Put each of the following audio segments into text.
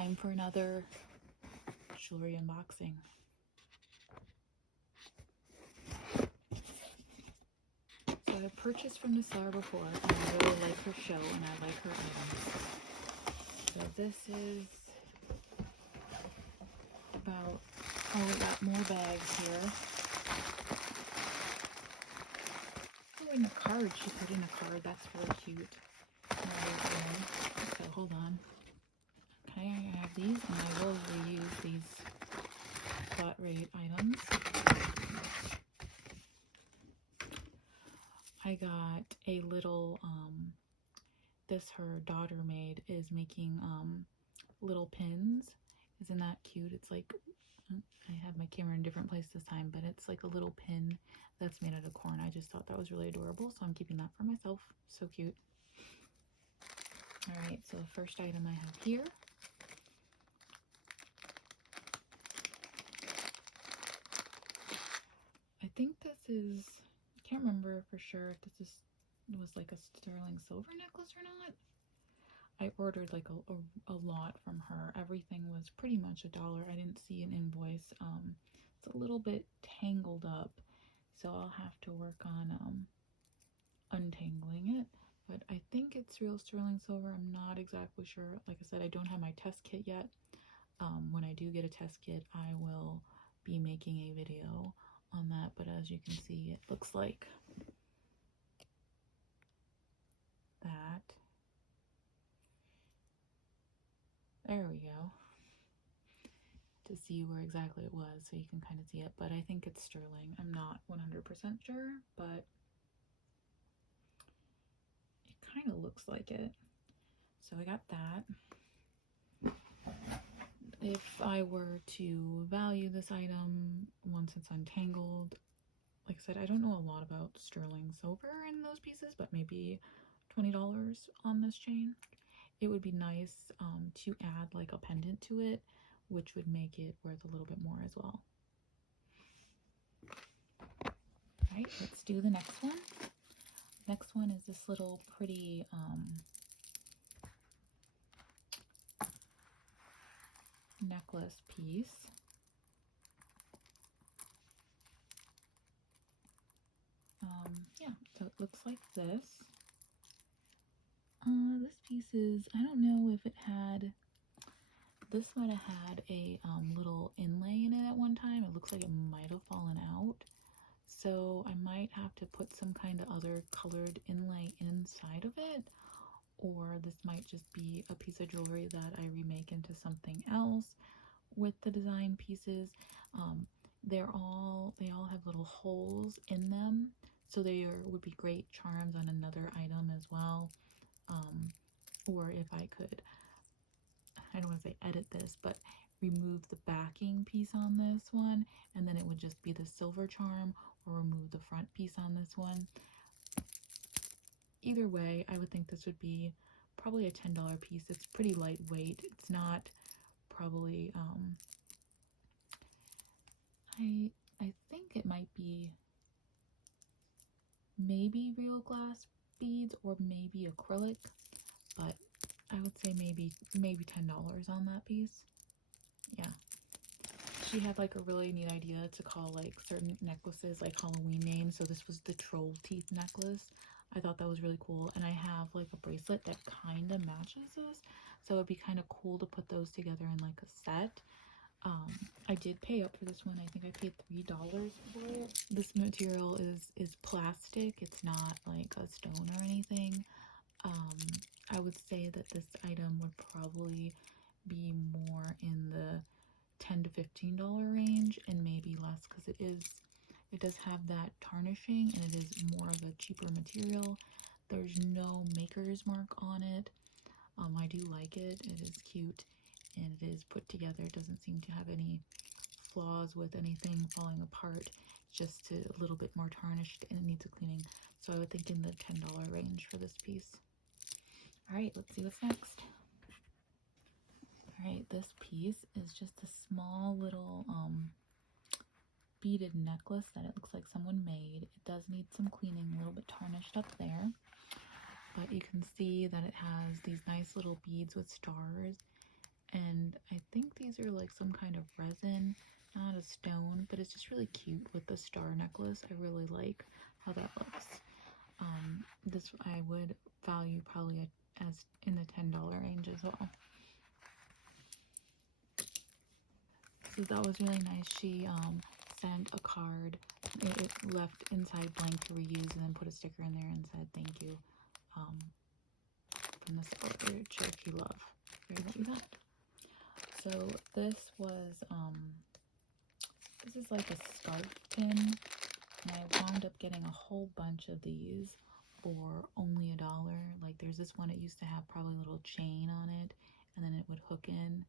time for another jewelry unboxing. So I purchased from the seller before, and I really like her show, and I like her items. So this is about, oh, we got more bags here. Oh, and a card. She put in a card. That's really cute. So hold on. Okay, I have these, and I will reuse these flat rate items. I got a little, this her daughter made, is making little pins. Isn't that cute? It's like, I have my camera in a different place this time, but it's like a little pin that's made out of corn. I just thought that was really adorable, so I'm keeping that for myself. So cute. Alright, so the first item I have here I think this is, I can't remember for sure if this was like a sterling silver necklace or not. I ordered like a lot from her. Everything was pretty much $1. I didn't see an invoice. It's a little bit tangled up, so I'll have to work on untangling it. But I think it's real sterling silver. I'm not exactly sure. Like I said, I don't have my test kit yet. When I do get a test kit, I will be making a video on that, but as you can see, it looks like that. There we go. To see where exactly it was, so you can kind of see it, but I think it's sterling. I'm not 100% sure, but it kind of looks like it. So I got that. If I were to value this item once it's untangled, like I said, I don't know a lot about sterling silver in those pieces, but maybe $20 on this chain. It would be nice to add like a pendant to it, which would make it worth a little bit more as well. All right, let's do the next one. Next one is this little pretty necklace piece. Yeah, so it looks like this. This piece is, I don't know if it had, this might have had a little inlay in it at one time. It looks like it might have fallen out. So I might have to put some kind of other colored inlay inside of it, or this might just be a piece of jewelry that I remake into something else with the design pieces. They all have little holes in them, so they would be great charms on another item as well. Or if I could, I don't want to say edit this, but remove the backing piece on this one, and then it would just be the silver charm, or remove the front piece on this one. Either way, I would think this would be probably a $10 piece. It's pretty lightweight. It's not probably, I think it might be maybe real glass beads or maybe acrylic, but I would say maybe $10 on that piece. Yeah. She had like a really neat idea to call like certain necklaces like Halloween names. So this was the troll teeth necklace. I thought that was really cool. And I have like a bracelet that kind of matches this. So it'd be kind of cool to put those together in like a set. I did pay up for this one. I think I paid $3 for it. This material is plastic. It's not like a stone or anything. I would say that this item would probably be more in the $10 to $15 range, and maybe less, because it does have that tarnishing, and it is more of a cheaper material. There's no maker's mark on it. I do like it. It is cute, and it is put together. It doesn't seem to have any flaws with anything falling apart. It's just a little bit more tarnished, and it needs a cleaning. So I would think in the $10 range for this piece. All right, let's see what's next. All right, this piece is just a small little beaded necklace that it looks like someone made. It does need some cleaning, a little bit tarnished up there, but you can see that it has these nice little beads with stars, And I think these are like some kind of resin, not a stone, but it's just really cute with the star necklace. I really like how that looks. This I would value probably as in the $10 range as well. So that was really nice. She sent a card. It left inside blank to reuse, and then put a sticker in there and said thank you from the seller, Cherokee Love. Very lucky that. So this is like a scarf pin, and I wound up getting a whole bunch of these for only $1. Like there's this one, it used to have probably a little chain on it, and then it would hook in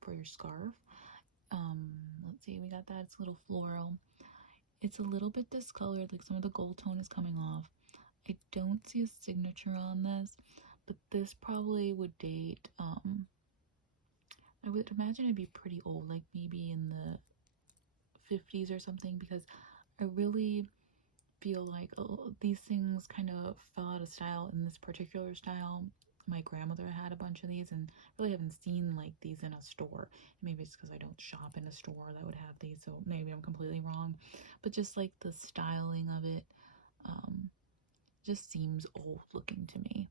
for your scarf. Let's see, we got that. It's a little floral. It's a little bit discolored, like some of the gold tone is coming off. I don't see a signature on this, but this probably would date, I would imagine it'd be pretty old, like maybe in the 50s or something, because I really feel like these things kind of fell out of style in this particular style. My grandmother had a bunch of these, and really haven't seen like these in a store. Maybe it's because I don't shop in a store that would have these, so maybe I'm completely wrong. But just like the styling of it just seems old looking to me.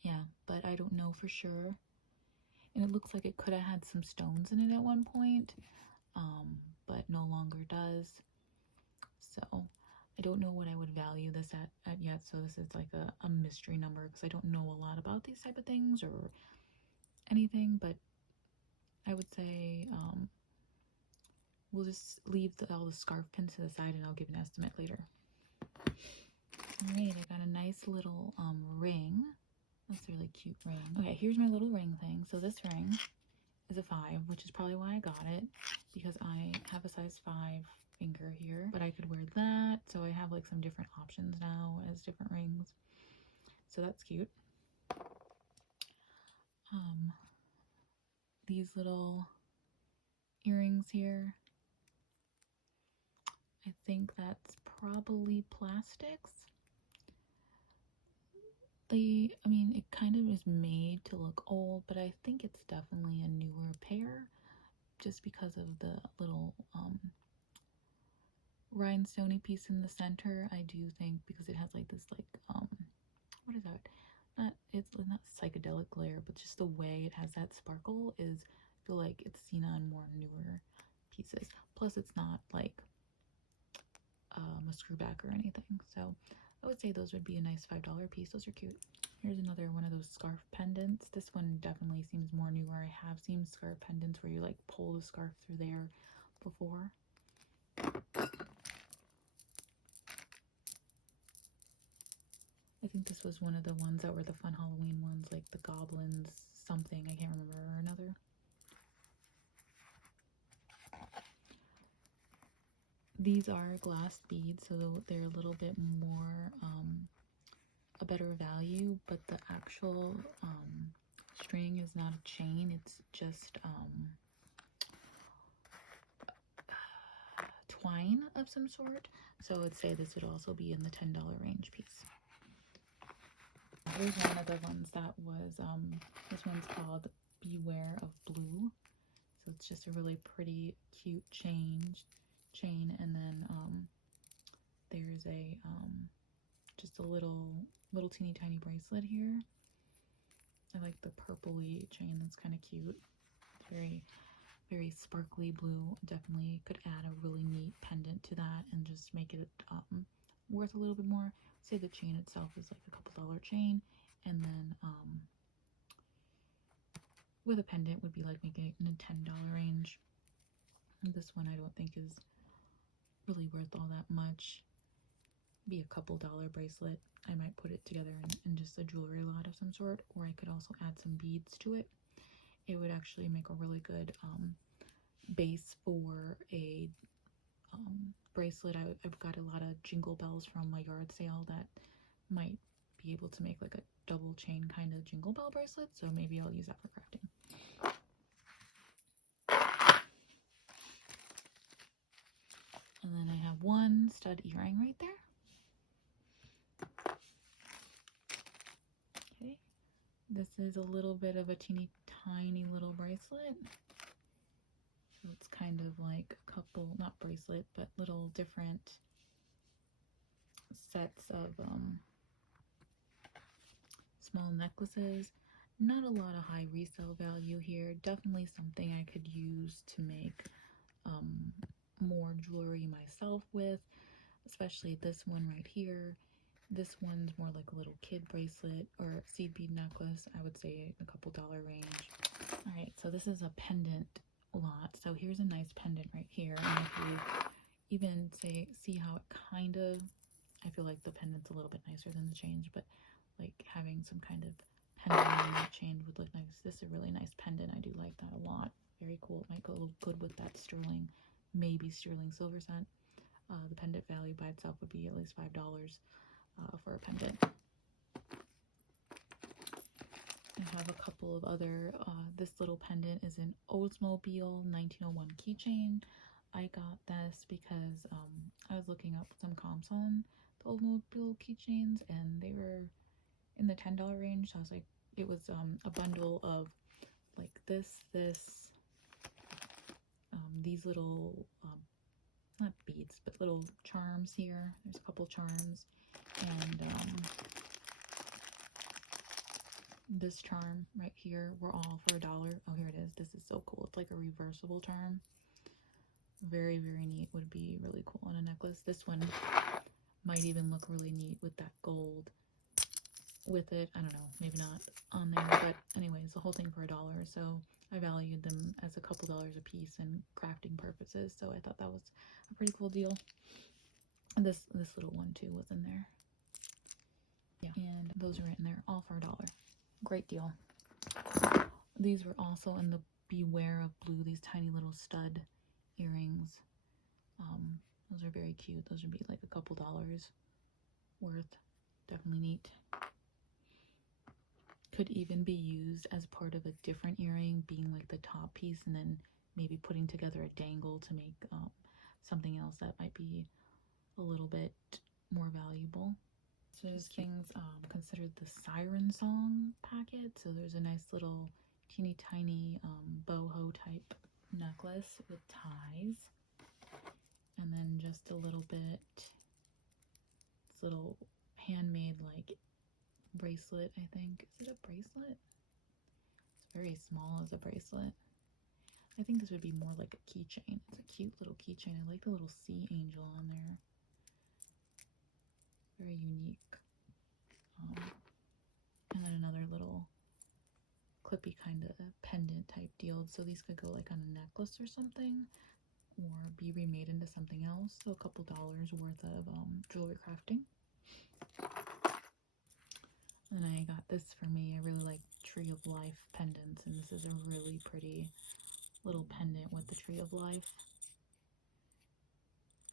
Yeah, but I don't know for sure. And it looks like it could have had some stones in it at one point, but no longer does. So I don't know what I would value this at yet, so this is like a mystery number because I don't know a lot about these type of things or anything, but I would say we'll just leave all the scarf pins to the side and I'll give an estimate later. Alright, I got a nice little ring. That's a really cute ring. Okay, here's my little ring thing. So this ring is a 5, which is probably why I got it, because I have a size 5 finger here, but I could wear that, so I have like some different options now as different rings, so that's cute. These little earrings here, I think that's probably plastics. I mean, it kind of is made to look old, but I think it's definitely a newer pair, just because of the little rhinestone piece in the center. I do think because it has like this like what is that? It's not psychedelic glare, but just the way it has that sparkle is, I feel like it's seen on more newer pieces. Plus it's not like a screw back or anything. So I would say those would be a nice $5 piece. Those are cute. Here's another one of those scarf pendants. This one definitely seems more newer. I have seen scarf pendants where you like pull the scarf through there before. I think this was one of the ones that were the fun Halloween ones, like the goblins something, I can't remember, or another. These are glass beads, so they're a little bit more a better value, but the actual string is not a chain, it's just twine of some sort. So I would say this would also be in the $10 range piece. Here's one of the ones that was this one's called Beware of Blue. So it's just a really pretty cute chain, and then there's a just a little teeny tiny bracelet here. I like the purpley chain, that's kind of cute. It's very sparkly blue. Definitely could add a really neat pendant to that and just make it worth a little bit more. Say the chain itself is like a couple dollar chain, and then with a pendant would be like making it in the $10 range. And this one I don't think is really worth all that much. Be a couple dollar bracelet. I might put it together in just a jewelry lot of some sort, or I could also add some beads to it. It would actually make a really good base for a bracelet. I've got a lot of jingle bells from my yard sale that might be able to make like a double chain kind of jingle bell bracelet, so maybe I'll use that for crafting. And then I have one stud earring right there. Okay, This is a little bit of a teeny tiny little bracelet. So it's kind of like a couple, not bracelet, but little different sets of small necklaces. Not a lot of high resale value here. Definitely something I could use to make more jewelry myself with, especially this one right here. This one's more like a little kid bracelet or seed bead necklace. I would say a couple dollar range. All right, so this is a pendant lot. So here's a nice pendant right here. And if you even see how it kind of, I feel like the pendant's a little bit nicer than the chains, but like having some kind of pendant on that chain would look nice. This is a really nice pendant. I do like that a lot. Very cool. It might go good with that sterling, maybe sterling silver set. The pendant value by itself would be at least $5 for a pendant. I have a couple of other, this little pendant is an Oldsmobile 1901 keychain. I got this because I was looking up some comps on the Oldsmobile keychains and they were in the $10 range. So I was like, it was a bundle of like these little, not beads, but little charms here. There's a couple charms and this charm right here were all for $1. Oh, here it is. This is so cool. It's like a reversible charm. Very, very neat. Would be really cool on a necklace. This one might even look really neat with that gold with it. I don't know, maybe not on there, but anyways, the whole thing for $1. So I valued them as a couple dollars a piece in crafting purposes. So I thought that was a pretty cool deal. And this little one too was in there. Yeah, and those are in there, all for $1. Great deal. These were also in the Beware of Blue, these tiny little stud earrings. Those are very cute. Those would be like a couple dollars worth. Definitely neat. Could even be used as part of a different earring, being like the top piece, and then maybe putting together a dangle to make something else that might be a little bit more valuable. So there's things considered the siren song packet. So there's a nice little teeny tiny boho type necklace with ties, and then just a little bit, this little handmade like bracelet, I think. Is it a bracelet? It's very small as a bracelet. I think this would be more like a keychain. It's a cute little keychain. I like the little sea angel on there. Very unique. And then another little clippy kind of pendant type deal. So these could go like on a necklace or something, or be remade into something else. So a couple dollars worth of jewelry crafting. And I got this for me. I really like Tree of Life pendants, and this is a really pretty little pendant with the Tree of Life.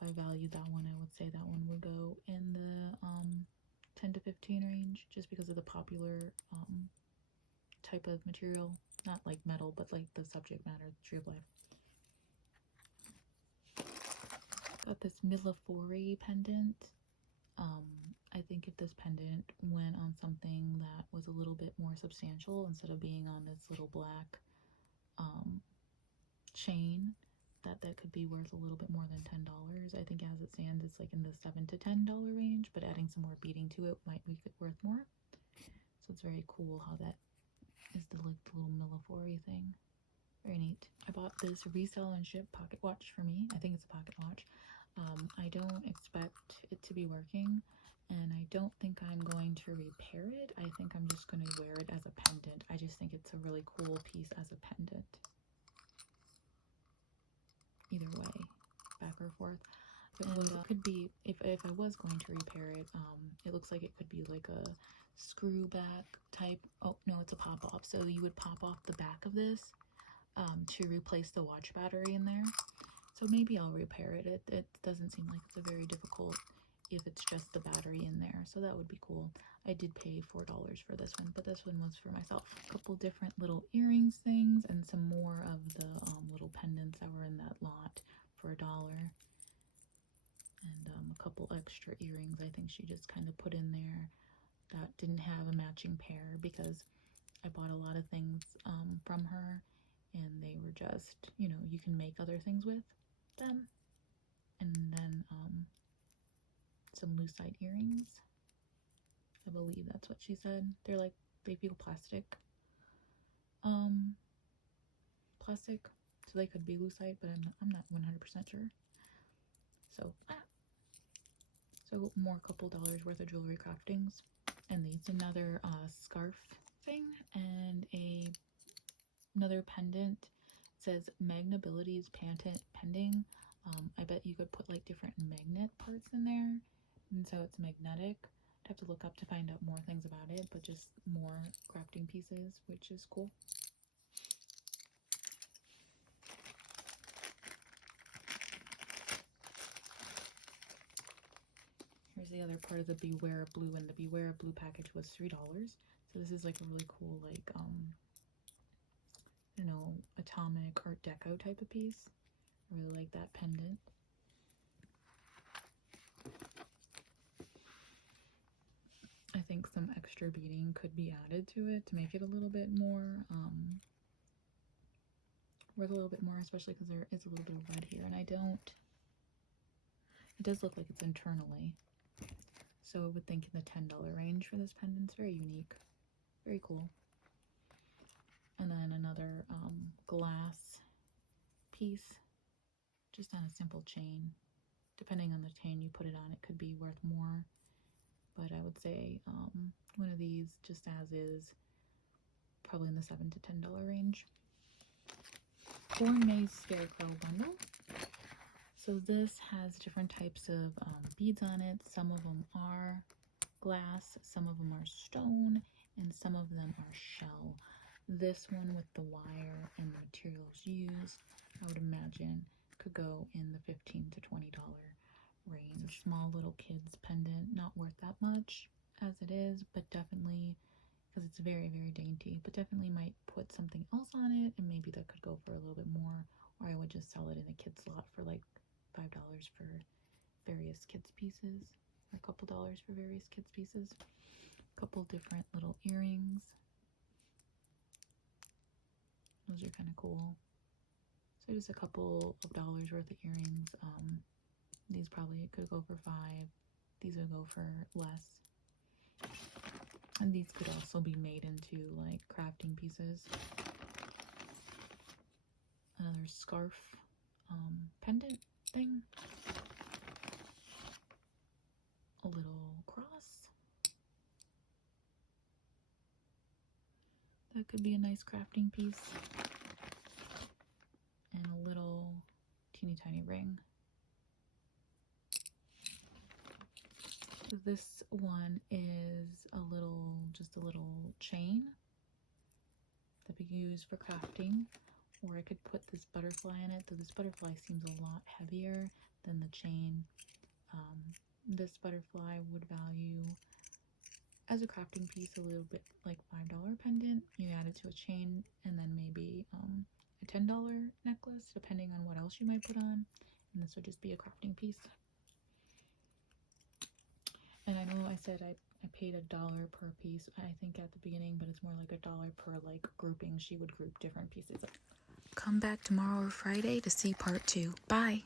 If I value that one, I would say that one would go in the 10 to 15 range, just because of the popular type of material. Not like metal, but like the subject matter, the Tree of Life. Got this Millefiori pendant. I think if this pendant went on something that was a little bit more substantial, instead of being on this little black chain, that could be worth a little bit more than $10. I think as it stands, it's like in the $7 to $10 range, but adding some more beading to it might make it worth more. So it's very cool how that is the little Millefiori thing. Very neat. I bought this Resell and Ship pocket watch for me. I think it's a pocket watch. I don't expect it to be working, and I don't think I'm going to repair it. I think I'm just going to wear it as a pendant. I just think it's a really cool piece as a pendant. Either way, back or forth. It could be, if I was going to repair it, it looks like it could be like a screw back type. Oh no, it's a pop off. So you would pop off the back of this to replace the watch battery in there. So maybe I'll repair it. It doesn't seem like it's a very difficult if it's just the battery in there. So that would be cool. I did pay $4 for this one, but this one was for myself. A couple different little earrings things and some more of the little pendants that were in that lot for $1. And a couple extra earrings I think she just kind of put in there that didn't have a matching pair, because I bought a lot of things from her, and they were just, you know, you can make other things with them. And then some lucite earrings. I believe that's what she said. They're like, they feel plastic. Plastic, so they could be lucite, but I'm not 100% sure. So, so more couple dollars worth of jewelry craftings. And these, another scarf thing, and another pendant. It says Magnabilities patent pending. I bet you could put like different magnet parts in there, and so it's magnetic. I'd have to look up to find out more things about it, but just more crafting pieces, which is cool. Here's the other part of the Beware Blue, and the Beware Blue package was $3. So this is like a really cool, like, you know, atomic art deco type of piece. I really like that pendant. I think some extra beading could be added to it to make it a little bit more, worth a little bit more, especially because there is a little bit of red here, and I don't, it does look like it's internally. So I would think in the $10 range for this pendant. It's very unique, very cool. And then another glass piece, just on a simple chain. Depending on the chain you put it on, it could be worth more. But I would say one of these, just as is, probably in the $7 to $10 range. Gourmet Scarecrow Bundle. So this has different types of beads on it. Some of them are glass, some of them are stone, and some of them are shell. This one with the wire and the materials used, I would imagine, could go in the $15 to $20 range. Small little kids pendant, not worth that much as it is, but definitely, because it's very, very dainty, but definitely might put something else on it, and maybe that could go for a little bit more, or I would just sell it in a kids lot for like $5 for various kids pieces, or a couple dollars for various kids pieces. A couple different little earrings. Those are kind of cool. So just a couple of dollars worth of earrings. These probably could go for $5. These would go for less. And these could also be made into like crafting pieces. Another scarf pendant thing. A little cross. That could be a nice crafting piece. And a little teeny tiny ring. This one is just a little chain that we use for crafting, or I could put this butterfly in it, though this butterfly seems a lot heavier than the chain. This butterfly would value as a crafting piece a little bit like $5 pendant. You add it to a chain, and then maybe a $10 necklace, depending on what else you might put on, and this would just be a crafting piece. And I know I said I paid $1 per piece, I think, at the beginning, but it's more like $1 per like grouping. She would group different pieces. Come back tomorrow or Friday to see part 2. Bye!